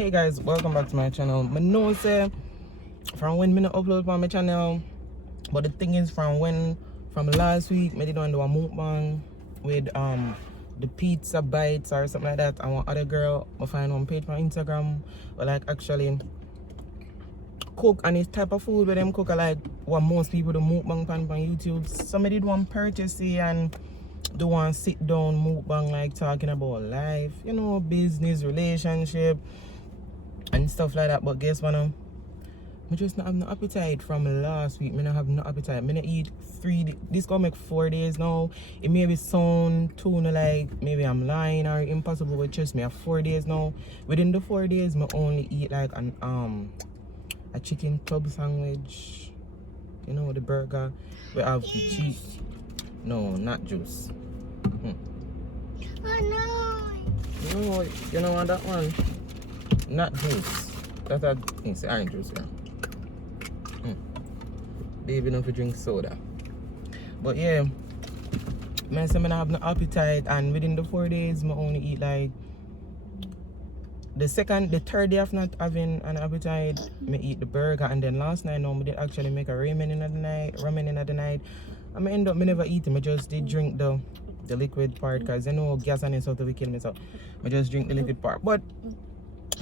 Hey guys, welcome back to my channel. I know say from when I upload on my channel, but the thing is from last week I did do a mukbang with the pizza bites or something like that. And one other girl I find on page on Instagram but like actually cook, and it's type of food where them cook like what most people do mukbang on YouTube. Somebody did one purchase and do one sit down mukbang, like talking about life, you know, business, relationship and stuff like that. But guess what now? I just not have no appetite from last week. I not have no appetite. I not eat 3 days. This gonna make 4 days now. It may be sound too like maybe I'm lying or impossible, but trust me, I have 4 days now. Within the 4 days I only eat like an a chicken club sandwich, you know, the burger. We have the cheese. No, not juice. Oh no! No, you know what, that one? Not juice. That's a it's orange juice, yeah. Baby don't drink soda. But yeah, I say I have no appetite, and within the 4 days I only eat like the third day of not having an appetite, I eat the burger, and then last night I did actually make a ramen in the night. I end up never eating. I just did drink the liquid part because I know gas and stuff to kill me, so I just drink the liquid part. But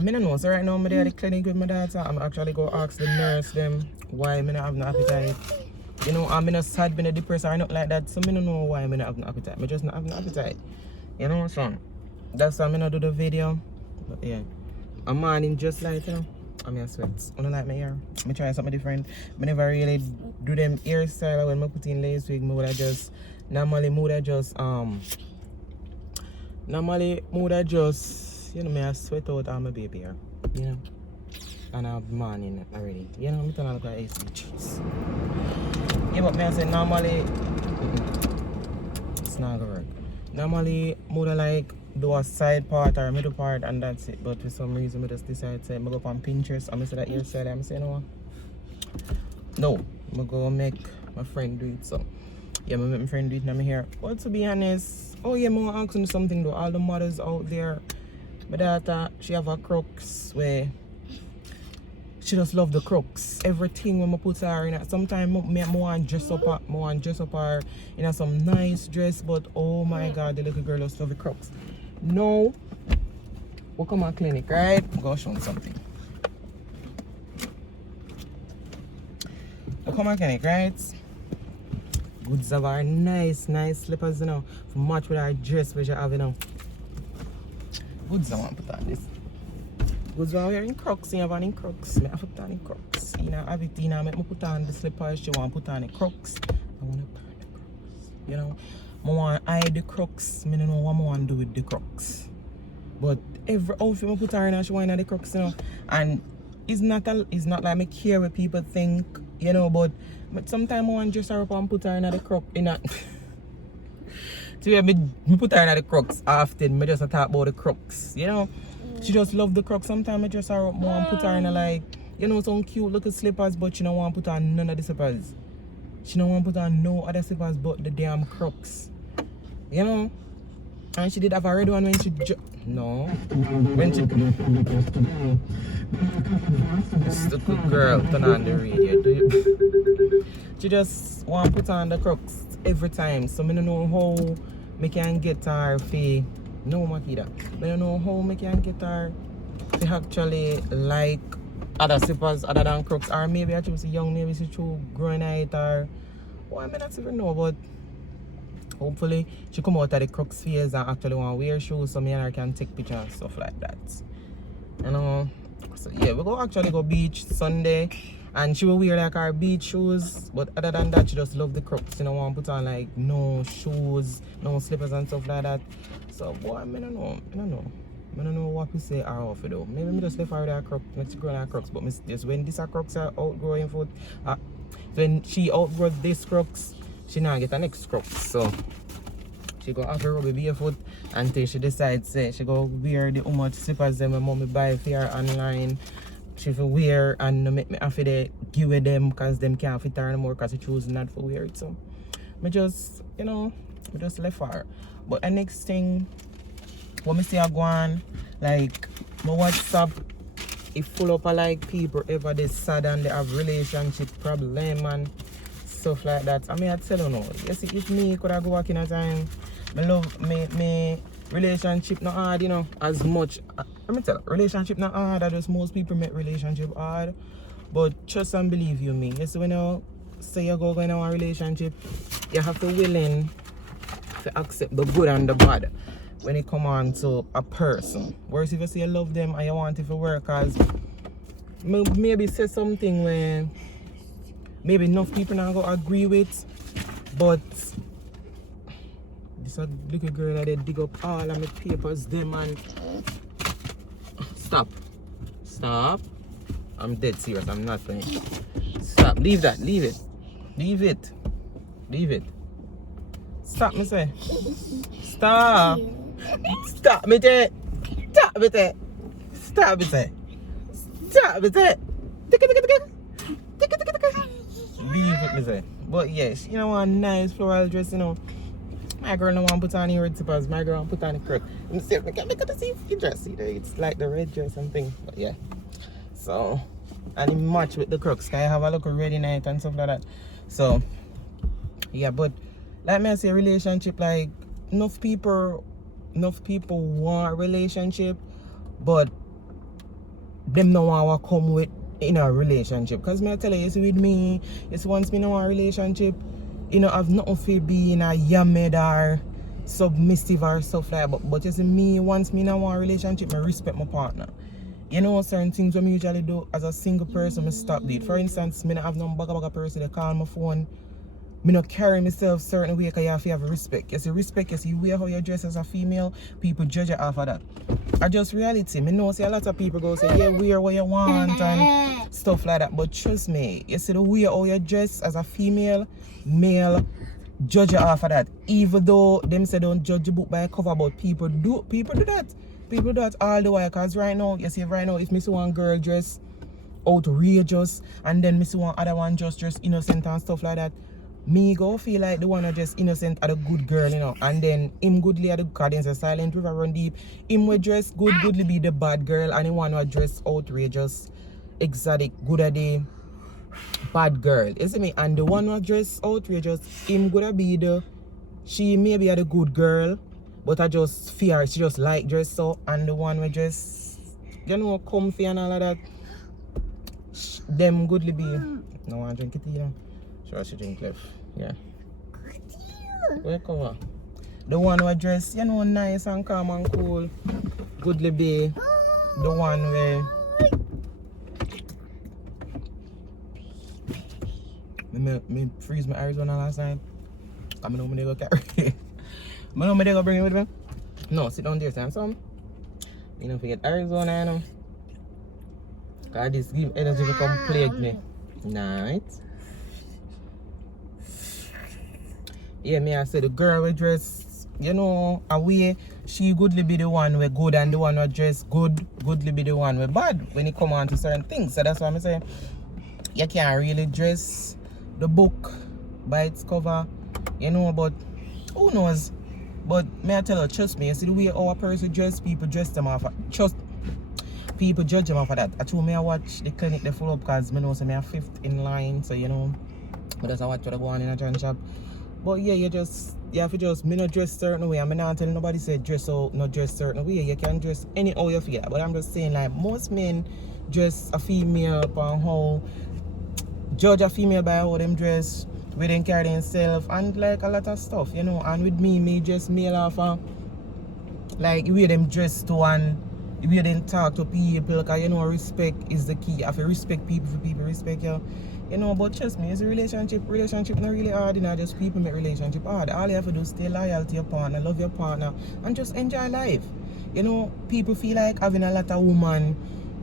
I don't know, so right now I'm at the clinic with my daughter. I'm actually go ask the nurse them why I not have no appetite. You know, I'm not sad, I'm not depressed or not like that, so I don't know why I not have no appetite. I just not have no appetite. You know, so that's why I'm not do the video. But yeah, I'm morning just like, you know, I'm in sweats. I don't like my hair. I try something different. I never really do them hairstyle when I put in lace wig. Normally you know, I sweat out on my baby hair, you know, and I'm morning already, you know, I'm trying to look at AC cheese. Yeah, but I say normally, it's not gonna work. Normally, I like do a side part or a middle part and that's it, but for some reason I just decided to go up on Pinterest and I say that hairstyle, I'm saying no, I'm go make my friend do it. So yeah, I make my friend do it in my hair. But to be honest, oh yeah, I want to ask you something though. All the mothers out there, my daughter, she have a Crocs where she just love the Crocs. Everything when I put her in it. Sometimes I want to dress up her in some nice dress, but oh my god, the little girl just love the Crocs. No, we'll come on clinic, right? I'm gonna show you something. We'll come on clinic, right? Goods of our nice slippers, you know, for match with our dress which you have, you know. Goods I want to put on this. Goods are wearing Crocs, you have on in Crocs. I have to put on in Crocs. You know, have it, you know, make me put on the slippers, she want to put on the Crocs. I want to put on the Crocs. You know, I want to hide the Crocs. I don't know what I want to do with the Crocs. But every outfit I put her in, she want the Crocs, you know. And it's not like I care what people think, you know, but sometimes I want to dress her up and put her in the Crocs. So yeah, me put her in the Crocs often. I just talk about the Crocs, you know. She just love the Crocs. Sometimes I dress her up more and put her in like, you know, some cute little slippers, but she don't want to put on none of the slippers. She don't want to put on no other slippers but the damn Crocs, you know. And she did have a red one when she when she stupid girl, turn on the radio, do you? She just want to put on the Crocs every time, so I don't know how I can get her for no Makida. I don't know how I can get her to actually like other slippers other than Crocs, or maybe I choose young, maybe she too growing it, or well, I may not even know, but hopefully she come out of the Crocs phase and actually want to wear shoes so me and her can take pictures and stuff like that, you know. So yeah, we go actually go beach Sunday and she will wear like her beach shoes, but other than that she just love the Crocs. You know, want to put on like no shoes, no slippers and stuff like that. So boy, I don't know what to say or what to do. Maybe me just left her with her Crocs, next to grow her Crocs, but just when this Crocs are outgrowing foot, when she outgrows this Crocs, she now get the next Crocs. So she go have to rub it barefoot until she decides say she go wear the how much slippers them my mommy buy for her online. She will wear and make me have to give it them because them can't fit her anymore because she choose not to wear it. So I just, you know, I just left her. But the next thing, when I see her go on, like my WhatsApp it full up of like people ever they sad and they have relationship problem and stuff like that. I mean I tell you no. You see if me could I go back in a time, me love me relationship not hard, you know, as much. Let me tell you, relationship not hard. I just most people make relationship hard. But trust and believe you me. You see when you say you go in a relationship, you have to willing to accept the good and the bad when it come on to a person. Whereas if you say you love them and you want it to work, as maybe say something where maybe enough people not go agree with, but this a little girl that they dig up all of my papers them and stop. I'm dead serious, I'm not playing. Stop, leave that, leave it. Stop me say. Stop me say. Leave it me say. But yes, you know, a nice floral dress, you know. My girl no want put on the red slippers, my girl want put on the Crocs. I'm see, I can't make it see the dress, see there, it's like the red dress and thing. But yeah. So and it match with the Crocs, can I have a look ready night and stuff like that. So yeah, but like me I say relationship, like enough people want a relationship, but them no want to come with in a relationship. Cause me I tell you see with me, it's once me no want a relationship, you know, I've nothing for being a yammed or submissive or stuff like that. But you see me, once me no want a relationship, I respect my partner. You know certain things what I usually do as a single person, I stop it. For instance, me not have no bugger person that call my phone. Me not carry myself certain way because you have to have respect. You see respect, you see wear how you dress as a female, people judge you off of that. I just reality. Me know see a lot of people go say, yeah, wear what you want and stuff like that. But trust me, you see the way how you dress as a female, male, judge you off of that. Even though them say don't judge a book by a cover, but people do that. People do that all the while. Cause right now, you see right now, if me see one girl dress outrageous and then me see one other one just dress innocent and stuff like that, me go feel like the one that just innocent are the good girl, you know, and then him goodly are the cadence a silent river run deep. Him will dress goodly be the bad girl, and the one who dress outrageous, exotic, good at the bad girl. You see me? And the one who dress outrageous, him gonna be the she maybe are the good girl, but I just fear she just like dress so, and the one who dress, you know, comfy and all of that, them goodly be. No one drink it either. Sure, she drink left. Yeah. Where cover? The one who dress, you know, nice and calm and cool. Goodly be. The one where me freeze my Arizona last night. I know me go carry. I know me go bring it with me. No, sit down there, Sam. Some. You don't forget Arizona, you know. Cause this give energy to come plague me. Night. Yeah, me I say the girl we dress, you know, away, she goodly be the one we good, and the one we dress goodly be the one we bad when it come on to certain things. So that's why I'm saying you can't really dress the book by its cover, you know, but who knows? But may I tell you, trust me, you see the way our person dress, people dress them off. People judge them off of that. I told me I watch the clinic they full up because I know so I'm fifth in line, so you know, but that's I watch what I go on in a trend shop. But yeah, you have to just me not dress certain way. I'm not telling nobody say dress out, not dress certain way. You can dress any how you feel. But I'm just saying like most men dress a female upon how judge a female by how them dress, where they carry themselves and like a lot of stuff, you know. And with me just male off like the way them dress to and the way they talk to people, because you know respect is the key. I have to respect people for people respect you. You know, but trust me, it's a relationship not really hard, you know, just people make relationship hard. All you have to do is stay loyal to your partner, love your partner, and just enjoy life. You know, people feel like having a lot of women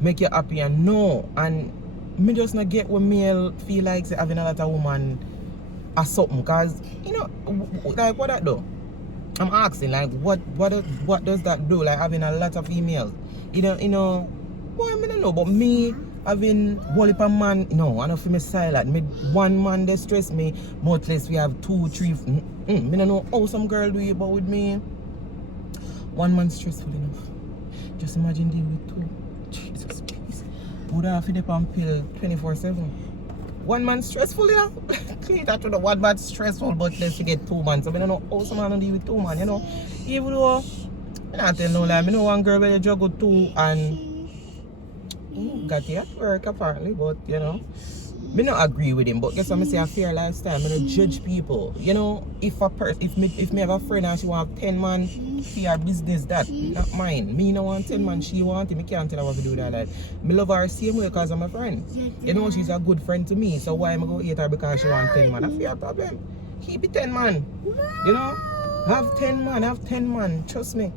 make you happy, and no, and me just not get what male feel like say having a lot of women or something, cause you know, like what that do? I'm asking like what does that do? Like having a lot of females, you know, boy, I don't know, but me having one heap of man, no, I don't feel me silent. Me one man they stress me, much less we have 2, 3. Me don't know how some girl do it, but with me, one man stressful enough. Just imagine dealing with 2. Jesus, please. would have to dip on pill 24/7. One man stressful, you know. Clean that to the one man stressful, but let's get 2 months. I mean, I don't know how some man deal with 2 man, you know. Even though I not tell no lie, I know one girl where you juggle 2 and got it at work apparently, but you know. Me not agree with him, but guess what I say a fair lifestyle. I don't judge people. You know, if me have a friend and she want 10 man for her business, that not mine. Me no want 10 man, she want it. Me can't tell her what to do that. Like, me love her same way because I'm a friend. You know, she's a good friend to me. So why am I go hate her because she want 10 man? That's your problem. Keep it 10 man. You know, have 10 man. Trust me.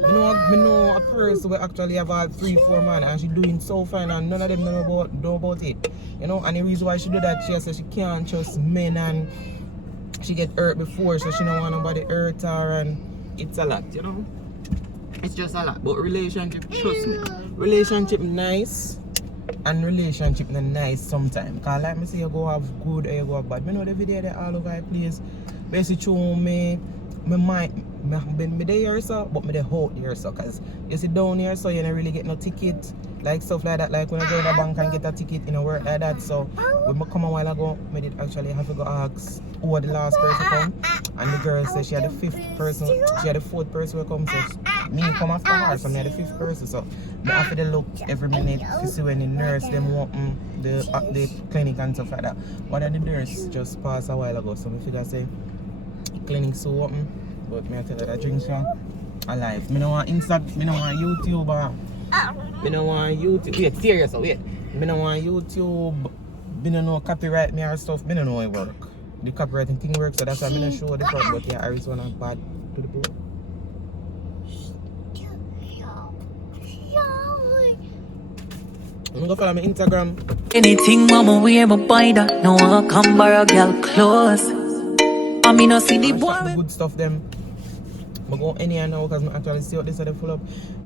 Me know a person who actually have all 3-4 man and she doing so fine and none of them know about it. You know, and the reason why she do that, she says she can't trust men and she get hurt before, so she don't want nobody hurt her, and it's a lot, you know. It's just a lot. But relationship, trust me, relationship nice and relationship not nice sometimes. Cause like me say, you go have good or you go have bad. Me know the video they all over the place. Basically show me me there here so, but me there out here so, cause you sit down here so you don't really get no ticket, like stuff like that. Like when I go to the bank and get a ticket, you know, work like that. So when I come a while ago, me did actually have to go ask who the last person come, and the girl said she had the 5th person, she had the 4th person who come, so me come after her, so me had the 5th person. So me have to look every minute to see when the nurse them want the clinic and stuff like that. One of the nurse just passed a while ago, so me figure say clinic so open, but me I tell her that drinks are alive. Me no want Insta, me no want YouTube, me no want YouTube. Wait, serious, wait. Me no want YouTube. Me no know copyright me or stuff. Me no know it work. The copywriting thing works, so that's why me no show the front. But yeah, Arizona bad to the board. I'm gonna follow my Instagram. Anything mama wear my buy that. No one come borrow girl clothes. I mean I see the boy The good stuff them. I go anywhere now because I actually see what they said they full up.